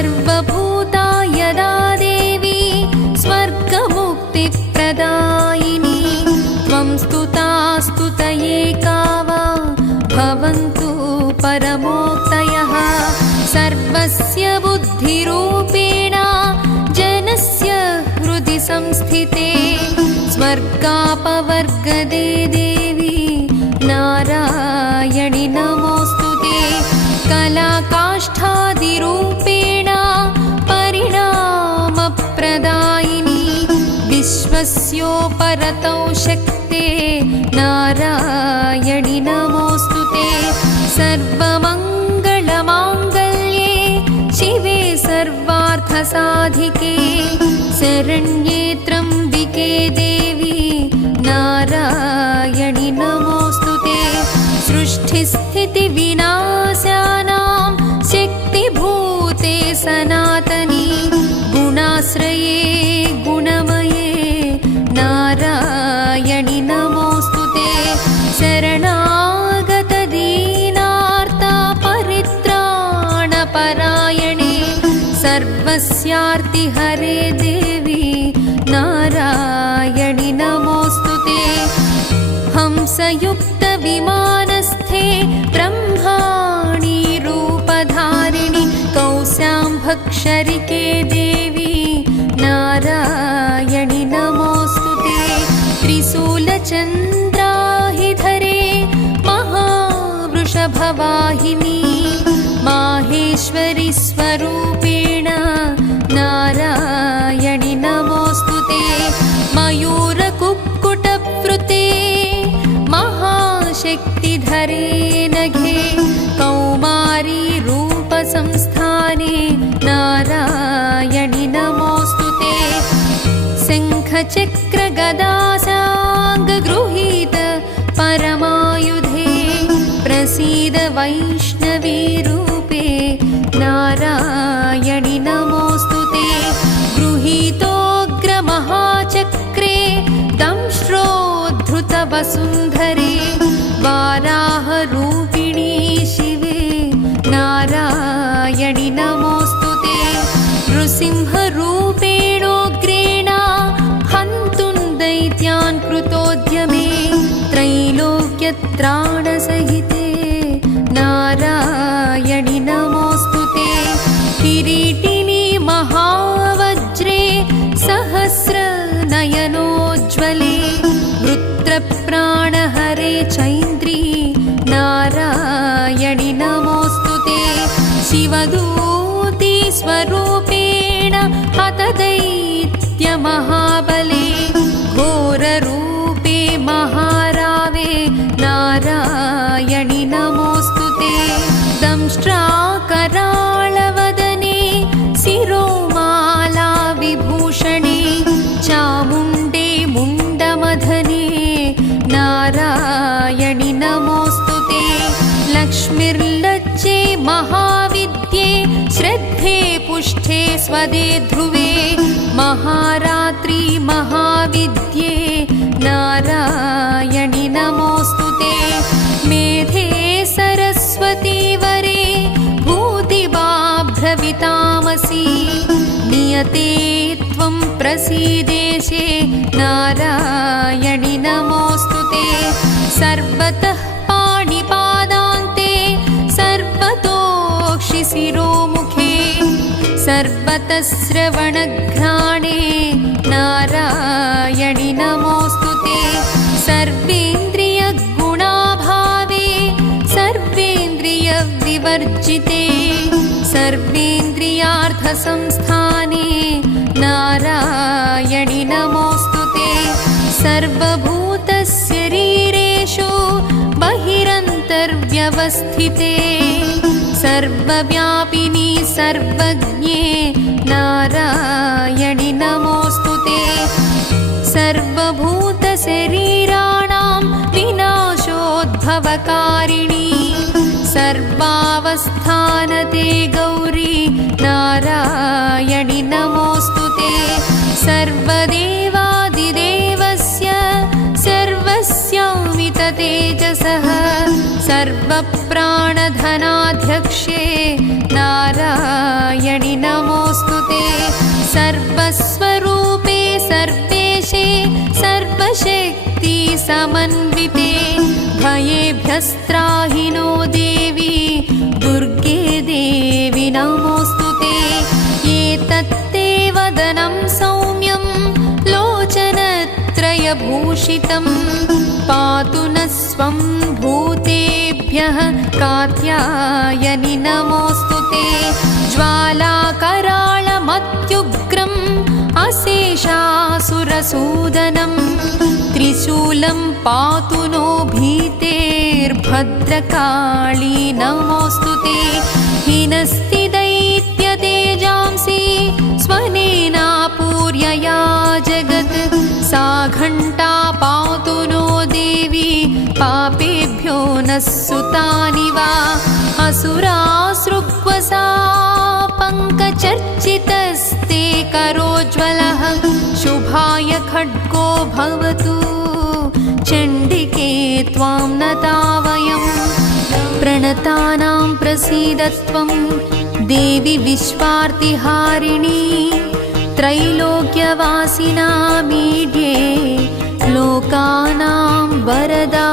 सर्वभूता यदा देवी स्वर्गमुक्तिप्रदायिनी त्वं स्तुता स्तुतये का वा भवन्तु परमोक्तयः सर्वस्य बुद्धिरूपेण जनस्य हृदि संस्थिते स्वर्गापवर्गदे देवी नारायणि नमोऽस्तुते कलाकाष्ठादिरूपेण परिणामप्रदायिनी विश्वस्योपरतौ शक्ते नारायणि नमोऽस्तुते सर्वमङ्गलमाङ्गल्ये शिवे सर्वार्थसाधिके शरण्ये त्र्यम्बिके देवी नारायणि नमोऽस्तुते सृष्टिस्थितिविनाशानां शक्तिभूते सनातनी गुणाश्रये गुणमये नारायणि नमोऽस्तुते शरणागतदीनार्ता परित्राणपरायणे सर्वस्यार्तिहरे देवी नारायणि नमोऽस्तुते हंसयुक्तविमानस्थे ब्रह्माणि रूपधारिणि कौशाम्भक्षरिके देवी नारायणि नमोऽस्तुते त्रिशूलचन्द्राहिधरे महावृषभवाहिनी माहेश्वरि स्वरूपेण नारायणि नमोऽस्तुते मयूरकुक्कुटवृते महाशक्तिधरे नघे कौमारी रूपसंस्थाने नारायणि नमोऽस्तुते शङ्खचक्रगदासाङ्गगृहीत परमायुधे प्रसीद वैष्णवीरूपे नारायणि नमोऽस्तुते गृहीतोऽग्रमहाचक्रे दंष्ट्रोद्धृतवसुन्धरे वाराहरूपिणी शिवे नारायणि नमोऽस्तुते नृसिंहरूपेणोग्रेण हन्तुं दैत्यान् कृतोद्यमे त्रैलोक्यत्राणसहिते नारायणि नमोऽस्तुते किरीटिनी महावज्रे सहस्रनयनोज्ज्वले वृत्रप्राणहरे चैन्द्री नारायणि नमोऽस्तुते शिवदूती स्वरूपेण हतदैत्यमहाबले घोररूपे महारावे नारायणि नमोऽस्तुते दंष्ट्राकराळवदने शिरोमाला विभूषणे चामुण्डे मुण्डमधने नारायणि नमोऽस्तुते लक्ष्मीर्लज्जे महाविद्ये श्रद्धे पुष्ठे स्वदे ध्रुवे महारात्रि महाविद्ये नारायणि नमोऽस्तुते मेधे सरस्वती वरे भूतिबाभ्रवितामसि नियते त्वं प्रसीदेशे नारायणि नमोऽस्तुते सर्वतः पाणिपादान्ते सर्वतोक्षिशिरोमुखे सर्वतः श्रवणघ्राणे नारायणि नमोऽस्तुते सर्वेन्द्रियगुणाभावे सर्वेन्द्रियविवर्जिते सर्वेन्द्रियार्थसंस्थाने नारायणि नमोऽस्तुते सर्वभूतशरीरेषु बहिरन्तर्व्यवस्थिते सर्वव्यापिनी सर्वज्ञे नारायणि नमोऽस्तुते सर्वभूतशरीराणां विनाशोद्भवकारिणी सर्वावस्थानते गौरी नारायणि नमोऽस्तुते सर्वदेवादिदेवस्य सर्वस्यामिततेजसः सर्वप्राण सकलधनाध्यक्षे नारायणि नमोऽस्तु ते सर्वस्वरूपे सर्वेशे सर्वशक्ति समन्विते भयेभ्यस्त्राहि नो देवी दुर्गे देवी नमोऽस्तु ते एतत्ते वदनं सौम्यं लोचनत्रयभूषितं पातु न स्वं भूतेभ्यः कात्यायनि नमोऽस्तु ते ज्वालाकराळमत्युग्रम् अशेषासुरसूदनं त्रिशूलं पातु नो भीतेर्भद्रकाली नमोऽस्तु ते हिनस्ति दैत्यतेजांसि स्वनेनापूर्यया जगत् सा घण्टा पातु नो देवी पापेभ्यो नः सुतानि वा असुरासृक्वसा पङ्कचर्चितस्ते करोज्ज्वलः शुभाय खड्गो भवतु चण्डिके त्वां नता वयं प्रणतानां प्रसीदत्वं देवी विश्वार्तिहारिणी त्रैलोक्यवासिनामीड्ये लोकानां वरदा